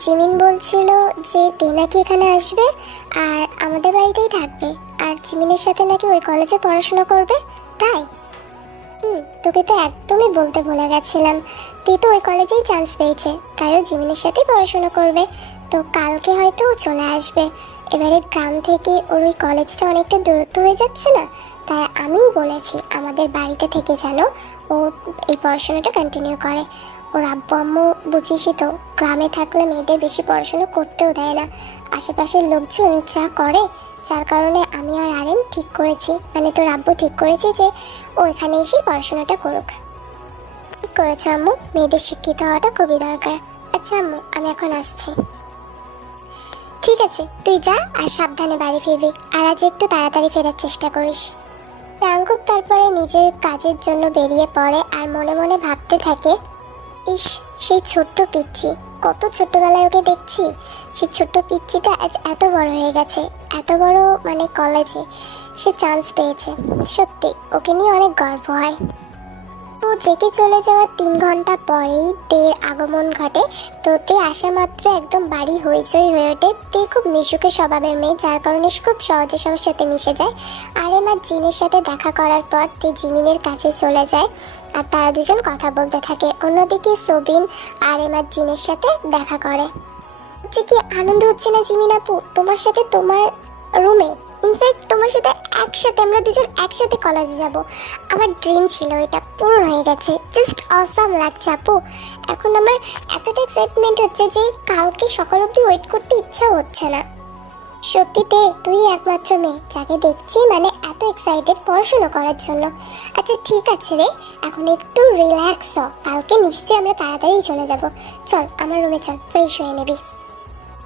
Jimin বলছিল যে তে নাকি এখানে আসবে আর আমাদের বাড়িতেই থাকবে। আর জিমিনের সাথে নাকি ওই কলেজে পড়াশোনা করবে, তাই? হুম, তোকে তো একদমই বলতে ভুলে গেছিলাম। তুই তো ওই কলেজেই চান্স পেয়েছে, তাইও জিমিনের সাথেই পড়াশোনা করবে। তো কালকে হয়তো ও চলে আসবে। এবারে গ্রাম থেকে ওর ওই কলেজটা অনেকটা দূরত্ব হয়ে যাচ্ছে না? তাই আমিই বলেছি আমাদের বাড়িতে থেকে যেন ও এই পড়াশোনাটা কন্টিনিউ করে। ওর আব্বু আম্মু বুঝিসই তো, গ্রামে থাকলে মেয়েদের বেশি পড়াশোনা করতেও দেয় না। আশেপাশের লোকজন যা করে, যার কারণে আমি আর আরেম ঠিক করেছি। মানে তোর আব্বু ঠিক করেছে যে, ও এখানে এসে পড়াশোনাটা করুক। ঠিক করেছে আম্মু, মেয়েদের শিক্ষিত হওয়াটা খুবই দরকার। আচ্ছা আম্মু, আমি এখন আসছি। ঠিক আছে, তুই যা আর সাবধানে বাড়ি ফিরবি। আর আজ একটু তাড়াতাড়ি ফেরার চেষ্টা করিস। জাঙ্কুক তারপরে নিজের কাজের জন্য বেরিয়ে পড়ে আর মনে মনে ভাবতে থাকে ইস, সেই ছোট্ট পিচ্ছি। কত ছোট্টবেলায় ওকে দেখছি। সে ছোট্ট পিচ্ছিটা আজ এত বড় হয়ে গেছে, এত বড় মানে কলেজে। সে চান্স পেয়েছে। সত্যি, ওকে নিয়ে অনেক গর্ব হয়। তো জেকে চলে যাওয়ার তিন ঘণ্টা পরেই তের আগমন ঘটে। তো তে আসা মাত্র একদম বাড়ি হইচই হয়ে ওঠে। তে খুব মিশুকে স্বভাবের মেয়ে, যার কারণে খুব সহজে সবার সাথে মিশে যায়। আর এমার জিনের সাথে দেখা করার পর তে জিমিনের কাছে চলে যায় আর তারা দুজন কথা বলতে থাকে। অন্যদিকে সবিন আর এমার জিনের সাথে দেখা করে। যে কি আনন্দ হচ্ছে না জিমিন আপু? তোমার সাথে তোমার রুমে? ইনফ্যাক্ট তোমার সাথে একসাথে, আমরা দুজন একসাথে কলেজে যাব। আমার ড্রিম ছিল, এটা পূরণ হয়ে গেছে। জাস্ট অসাম লাগছে, আপু। এখন আমার এতটা এক্সাইটমেন্ট হচ্ছে যে কালকে সকাল অবধি ওয়েট করতে ইচ্ছা হচ্ছে না। সত্যিতে তুই একমাত্র মেয়ে, যাকে দেখছি মানে এত এক্সাইটেড পড়াশোনা করার জন্য। আচ্ছা ঠিক আছে রে, এখন একটু রিল্যাক্স হ। কালকে নিশ্চয়ই আমরা তাড়াতাড়ি চলে যাব। চল, আমার রুমে চল ফ্রেশ হয়ে নিবি।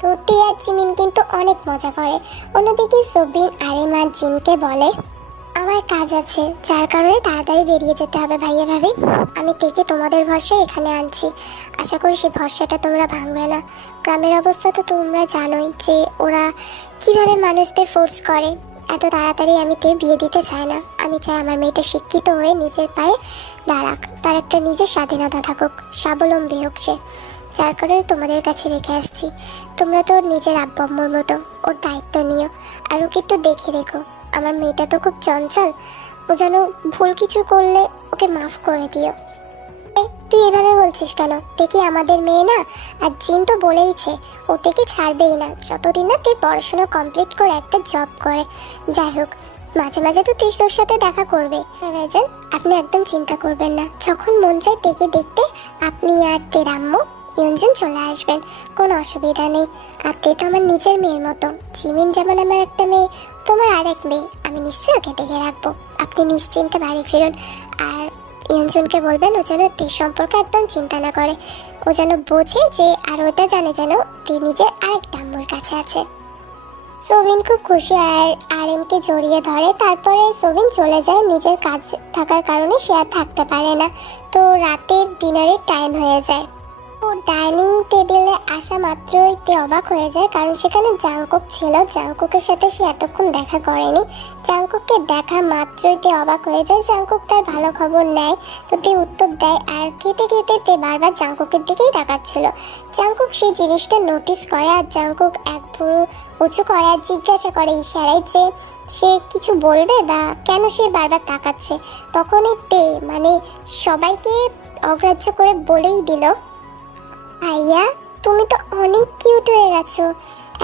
তো আর জিমিন কিন্তু অনেক মজা করে। অন্যদিকে সবিন আরেম আর জিনকে বলে, আমার কাজ আছে, যার কারণে তাড়াতাড়ি বেরিয়ে যেতে হবে ভাইয়া ভাবি। আমি তেকে তোমাদের ভরসায় এখানে আনছি। আশা করি সেই ভরসাটা তোমরা ভাঙবে না। গ্রামের অবস্থা তো তোমরা জানোই যে ওরা কীভাবে মানুষদের ফোর্স করে। এত তাড়াতাড়ি আমি তে বিয়ে দিতে চাই না। আমি চাই আমার মেয়েটা শিক্ষিত হয়ে নিজের পায়ে দাঁড়াক। তার একটা নিজের স্বাধীনতা থাকুক, স্বাবলম্বী হোক সে। যার কারণে তোমাদের কাছে রেখে আসছি। তোমরা তো নিজের আব্বু আম্মুর মতো, ওর দায়িত্ব নিও। আর ওকে একটু দেখে রেখো। আমার মেয়েটা তো খুব চঞ্চল। ও যেন ভুল কিছু করলে ওকে মাফ করে দিও। তুই এভাবে বলছিস কেন? দেখি আমাদের মেয়ে না? আর জিন তো বলেইছে ও থেকে ছাড়বেই না। যতদিন না তুই পড়াশোনা কমপ্লিট করে একটা জব করে। যাই হোক, মাঝে মাঝে তো তুই তোর সাথে দেখা করবে। হ্যাঁ ভাইজান, আপনি একদম চিন্তা করবেন না। যখন মন চায় দেখে দেখতে, আপনি আর তের আম্মু ইয়ঞ্জন চলে আসবেন। কোনো অসুবিধা নেই। আর তে আমার নিজের মেয়ের মতো। জিমিন যেমন আমার একটা মেয়ে, তোমার আরেক মেয়ে। আমি নিশ্চয়ই ওকে দেখে রাখব। আপনি নিশ্চিন্তে বাড়ি ফিরুন। আর ইয়ঞ্জনকে বলবেন, ও যেন তে সম্পর্কে একদম চিন্তা না করে। ও যেন বোঝে যে, আর ওটা জানে যেন তে নিজের আরেকটা আম্মুর কাছে আছে। সোভিন খুব খুশি আর আরএমকে জড়িয়ে ধরে। তারপরে সোভিন চলে যায়। নিজের কাজ থাকার কারণে সে আর থাকতে পারে না। তো রাতের ডিনারের টাইম হয়ে যায়। ও ডাইনিং টেবিলে আসা মাত্রই তে অবাক হয়ে যায়, কারণ সেখানে জাংকুক ছিল। জাংকুকের সাথে সে এতক্ষণ দেখা করেনি। জাংকুককে দেখা মাত্রই তে অবাক হয়ে যায়। জাংকুক তার ভালো খবর নেয়, তো তে উত্তর দেয়, আর খেতে খেতে তে বারবার জাংকুকের দিকেই তাকাচ্ছিল। জাংকুক সেই জিনিসটা নোটিস করে, আর জাংকুক এক ভুরু উঁচু করে, আর জিজ্ঞাসা করে ইশারায় যে সে কিছু বলবে বা কেন সে বারবার তাকাচ্ছে। তখনই তে মানে সবাইকে অগ্রাহ্য করে বলেই দিল ভাইয়া, তুমি তো অনেক কিউট হয়ে গেছো।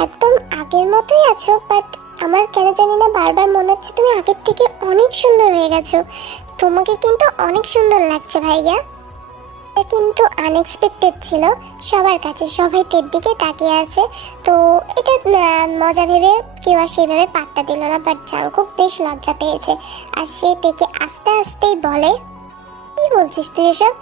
একদম আগের মতোই আছো বাট আমার কেন জানি না বারবার মনে হচ্ছে তুমি আগের থেকে অনেক সুন্দর হয়ে গেছো। তোমাকে কিন্তু অনেক সুন্দর লাগছে ভাইয়া। এটা কিন্তু আনএক্সপেক্টেড ছিল, সবার কাছে সবাই তের দিকে তাকিয়ে আছে। তো এটা মজা ভেবে কেউ আর সেভাবে পাত্তা দিল না বাট জাংকুক বেশ লজ্জা পেয়েছে। আর সে থেকে আস্তে আস্তেই বলে, কি বলছিস তুই এসব?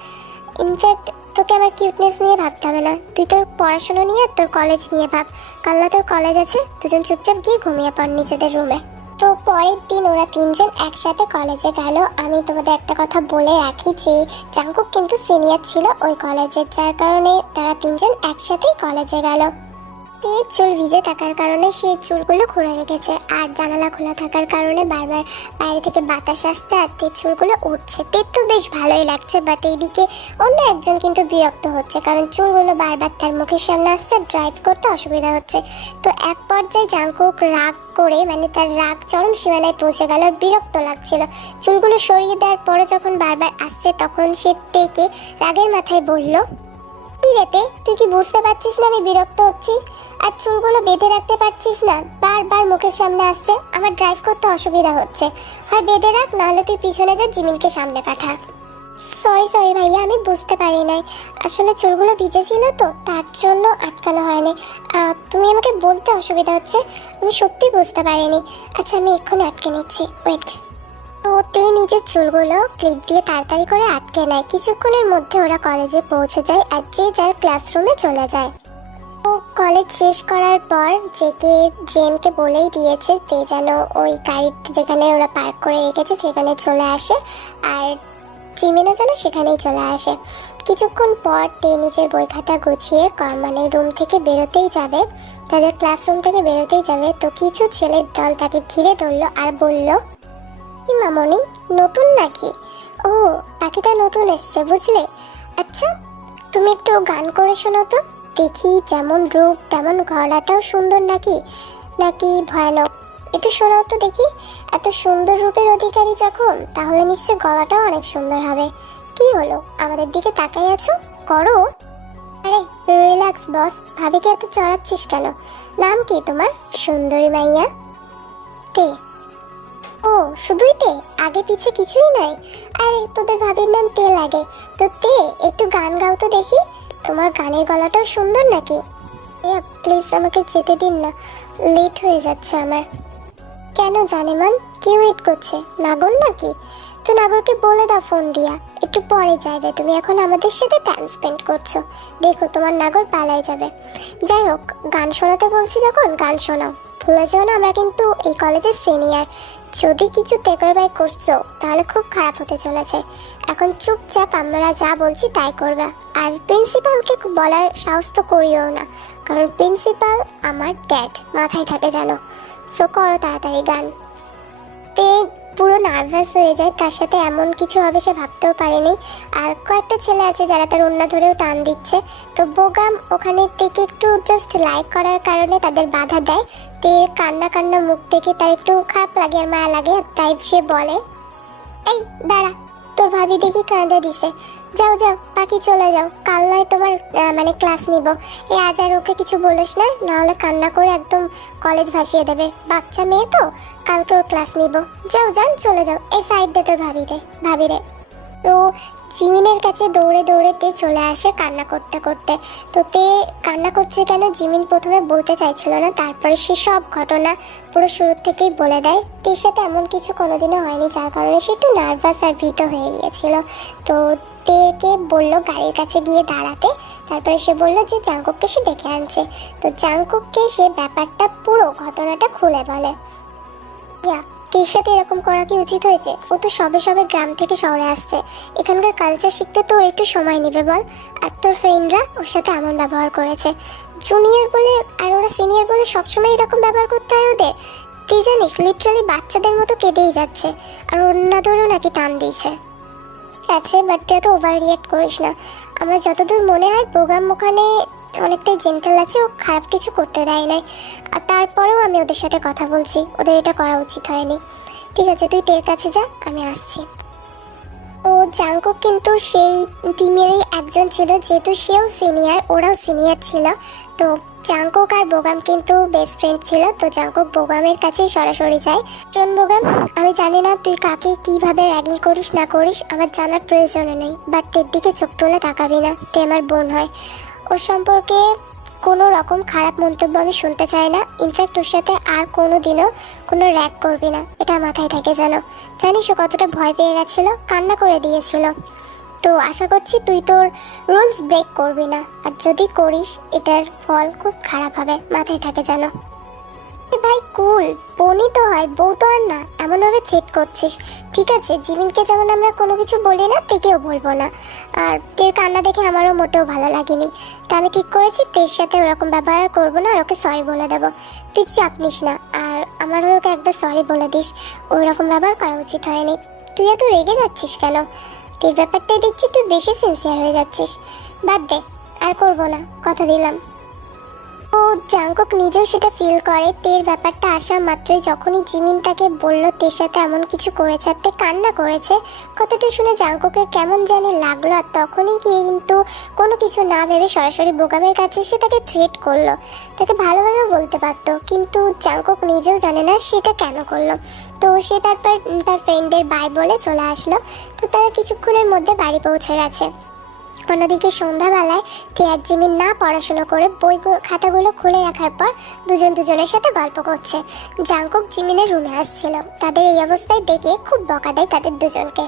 ইনফ্যাক্ট তোকে আমার কিউটনেস নিয়ে ভাবতে হবে না। তুই তোর পড়াশুনো নিয়ে আর তোর কলেজ নিয়ে ভাব। কাল না তোর কলেজ আছে, দুজন চুপচাপ গিয়ে ঘুমিয়ে পড় নিজেদের রুমে তো পরের দিন ওরা তিনজন একসাথে কলেজে গেল। আমি তোমাদের একটা কথা বলে রাখি যে, জাঙ্কুক কিন্তু সিনিয়র ছিল ওই কলেজের যার কারণে তারা তিনজন একসাথেই কলেজে গেল। তে চুল ভিজে থাকার কারণে সেই চুলগুলো খুলে রেখেছে। আর জানালা খোলা থাকার কারণে বারবার বাইরে থেকে বাতাস আসছে আর তের চুলগুলো উঠছে তের তো বেশ ভালোই লাগছে বাট এইদিকে অন্য একজন কিন্তু বিরক্ত হচ্ছে, কারণ চুলগুলো বারবার তার মুখের সামনে আসছে ড্রাইভ করতে অসুবিধা হচ্ছে। তো এক পর্যায়ে জাঙ্কুক রাগ করে মানে তার রাগ চরম সীমানায় পৌঁছে গেল, বিরক্ত লাগছিল। চুলগুলো সরিয়ে দেওয়ার পরে যখন বারবার আসছে, তখন সে তেকে রাগের মাথায় বলল কি রেতে তুই কি বুঝতে পারছিস না আমি বিরক্ত হচ্ছি? আর চুলগুলো বেঁধে রাখতে পারছিস না? বারবার মুখের সামনে আসছে, আমার ড্রাইভ করতে অসুবিধা হচ্ছে। হয় বেঁধে রাখ, নাহলে তুই পিছনে যা, জিমিনকে সামনে পাঠা। সরি সরি ভাইয়া, আমি বুঝতে পারি নাই। আসলে চুলগুলো ভিজে ছিল তো, তার জন্য আটকানো হয়নি। তুমি আমাকে বলতে অসুবিধা হচ্ছে? আমি সত্যি বুঝতে পারিনি। আচ্ছা আমি এক্ষুনি আটকে নিচ্ছি। ওয়েট তো নিজের চুলগুলো ক্লিপ দিয়ে তাড়াতাড়ি করে আটকে নেয়। কিছুক্ষণের মধ্যে ওরা কলেজে পৌঁছে যায় আর যে যার ক্লাসরুমে চলে যায়। ও কলেজ শেষ করার পর জেকে, জেমকে বলেই দিয়েছে তে যেন ওই গাড়ি যেখানে ওরা পার্ক করে রেখেছে সেখানে চলে আসে আর জিমিনও যেন সেখানেই চলে আসে। কিছুক্ষণ পর তে নিজের বই খাতা গুছিয়ে মানে রুম থেকে বেরোতেই যাবে। তাদের ক্লাসরুম থেকে বেরোতেই যাবে। তো কিছু ছেলের দল তাকে ঘিরে ধরলো আর বলল কি মামনি? নতুন নাকি? ও, পাখিটা নতুন এসছে, বুঝলে? আচ্ছা তুমি একটু গান করে শোনো তো। দেখি যেমন রূপ, তেমন গলাটাও সুন্দর নাকি? নাকি ভয়ানক? একটু শোনাও তো দেখি। এত সুন্দর রূপের অধিকারী যখন, তাহলে নিশ্চয় গলাটাও অনেক সুন্দর হবে। কি হলো? আমাদের দিকে তাকাই আছো? করো। আরে রিল্যাক্স বস ভাবিকে এত চড়াচ্ছিস কেন? নাম কি তোমার? সুন্দরী মাইয়া। তে ও শুধুই তে আগে পিছে কিছুই নাই আরে, তোদের ভাবির নাম তে লাগে। তো তে, একটু গান গাও তো দেখি। তোমার গানের গলাটাও সুন্দর নাকি? প্লিজ আমাকে যেতে দিন না। লেট হয়ে যাচ্ছে আমার। কেন জানে মান কে ওয়েট করছে? নাগর নাকি? তো নাগরকে বলে দাও ফোন দিয়া। একটু পরে যাইবে। তুমি এখন আমাদের সাথে টাইম স্পেন্ড করছ। দেখো, তোমার নাগর পালাই যাবে। যাই হোক, গান শোনাতে বলছি যখন, গান শোনাও। ভুলে যেও না, আমরা কিন্তু এই কলেজের সিনিয়র যদি কিছু তেকর বাই করছ, তাহলে খুব খারাপ হতে চলেছে। এখন চুপচাপ আমরা যা বলছি তাই করবে। আর প্রিন্সিপালকে বলার সাহস তো করিও না, কারণ প্রিন্সিপাল আমার ড্যাড মাথায় থাকে জানো সো করো তাড়াতাড়ি গান। পুরো নার্ভাস হয়ে যায়, তার সাথে এমন কিছু হবে সে ভাবতেও পারেনি। আর কয়েকটা ছেলে আছে যারা তার অন্য ধরেও টান দিচ্ছে। তো বোগাম ওখানে থেকে একটু জাস্ট লাইক করার কারণে তাদের বাধা দেয়। তে কান্না কান্না মুখ থেকে তার একটু খারাপ লাগে আর মায়া লাগে, তাই সে বলে, এই, দাঁড়া তোর ভাবি দেখি কাঁদে দিছে। যাও যাও, পাখি চলে যাও। কাল নয় তোমার মানে ক্লাস নিব। এই আজ আর ওকে কিছু বলিস না, নাহলে কান্না করে একদম কলেজ ভাসিয়ে দেবে। বাচ্চা মেয়ে তো, কালকে ওর ক্লাস নিব। যাও, যান, চলে যাও। এই সাইড দে তোর ভাবি দে ভাবি রে তো জিমিনের কাছে দৌড়ে দৌড়ে তে চলে আসে কান্না করতে করতে। তো তে কান্না করছে কেন? জিমিন প্রথমে বলতে চাইছিল না, তারপরে সে সব ঘটনা পুরো শুরু থেকেই বলে দেয়। তের সাথে এমন কিছু কোনোদিনও হয়নি, যার কারণে সে একটু নার্ভাস আর ভীত হয়ে গিয়েছিল। তো তেকে বলল গাড়ির কাছে গিয়ে দাঁড়াতে। তারপরে সে বলল যে জাঙ্কুককে সে ডেকে আনছে। তো জাঙ্কুককে সে ব্যাপারটা পুরো ঘটনাটা খুলে বলে। ইয়া তের সাথে এরকম করা কি উচিত হয়েছে? ও তো সবে সবে গ্রাম থেকে শহরে আসছে। এখানকার কালচার শিখতে তোর একটু সময় নেবে বল। আর তোর ফ্রেন্ডরা ওর সাথে এমন ব্যবহার করেছে। জুনিয়র বলে আর ওরা সিনিয়র বলে সবসময় এরকম ব্যবহার করতে হয় ওদের। তুই জানিস লিটারালি বাচ্চাদের মতো কেঁদেই যাচ্ছে। আর অন্যদেরও নাকি টান দিয়েছে। আছে বাট তুই এত ওভার রিয়াক্ট করিস না। আমার যতদূর মনে হয় প্রোগ্রাম ওখানে অনেকটাই জেন্টাল আছে, ও খারাপ কিছু করতে দেয় নাই। আর তারপরেও আমি ওদের সাথে কথা বলছি, ওদের এটা করা উচিত হয়নি। ঠিক আছে, তুই তের কাছে যা, আমি আসছি। ও জাঙ্কুক কিন্তু সেই টিমেরই একজন ছিল, যেহেতু সেও সিনিয়র ওরাও সিনিয়র ছিল। তো জাঙ্কুক আর বোগাম কিন্তু বেস্ট ফ্রেন্ড ছিল, তো জাঙ্কুক বোগামের কাছেই সরাসরি যায়। শোন বোগাম, আমি জানি না তুই কাকে কীভাবে র্যাগিং করিস, না করিস, আমার জানার প্রয়োজনও নেই। বাট তের দিকে চোখ তুলে তাকাবি না তে আমার বোন হয়। ওর সম্পর্কে কোনো রকম খারাপ মন্তব্য আমি শুনতে চাই না। ইনফ্যাক্ট ওর সাথে আর কোনো দিনও কোনো র্যাক করবি না। এটা মাথায় থাকে যেন। জানিস ও কতটা ভয় পেয়ে গেছিল, কান্না করে দিয়েছিল। তো আশা করছি তুই তোর রুলস ব্রেক করবি না। আর যদি করিস, এটার ফল খুব খারাপ হবে। মাথায় থাকে আরে ভাই কুল বোনই তো হয়, বউ তো আর না, এমনভাবে থ্রেট করছিস। ঠিক আছে, জিমিনকে যেমন আমরা কোনো কিছু বলি না তেকেও বলব না। আর তের কান্না দেখে আমারও মোটেও ভালো লাগেনি। তা আমি ঠিক করেছি, তের সাথে ওরকম ব্যবহার আর করব না, আর ওকে সরি বলে দেবো। তুই চাপ নিস না, আর আমার হয়ে ওকে একবার সরি বলে দিস। ওরকম ব্যবহার করা উচিত হয়নি। তুই এত রেগে যাচ্ছিস কেন? তোর ব্যাপারটাই দেখছি একটু বেশি সিনসিয়ার হয়ে যাচ্ছিস। বাদ দে, আর করব না, কথা দিলাম। ও জাঙ্কক নিজেও সেটা ফিল করে। তের ব্যাপারটা আসা মাত্রই যখনই জিমিন তাকে বলল, তের সাথে এমন কিছু করেছে আর তে কান্না করেছে? কথাটা শুনে জাঙ্ককের কেমন জানি লাগল আর তখনই গিয়ে কিন্তু কোনো কিছু না ভেবে সরাসরি বোগামের কাছে এসে তাকে থ্রেট করল। তাকে ভালোভাবে বলতে পারতো, কিন্তু জাঙ্কক নিজেও জানে না সেটা কেন করল। তো সে তারপর তার ফ্রেন্ডের বাই বলে চলে আসলো। তো তারা কিছুক্ষণের মধ্যে বাড়ি পৌঁছে গেছে। অন্যদিকে সন্ধ্যাবেলায় থেয়ার জিমিন না পড়াশুনো করে বই খাতাগুলো খুলে রাখার পর দুজন দুজনের সাথে গল্প করছে। জাংকুক জিমিনের রুমে আসছিল। তাদের এই অবস্থায় দেখে খুব বকা দেয় তাদের দুজনকে।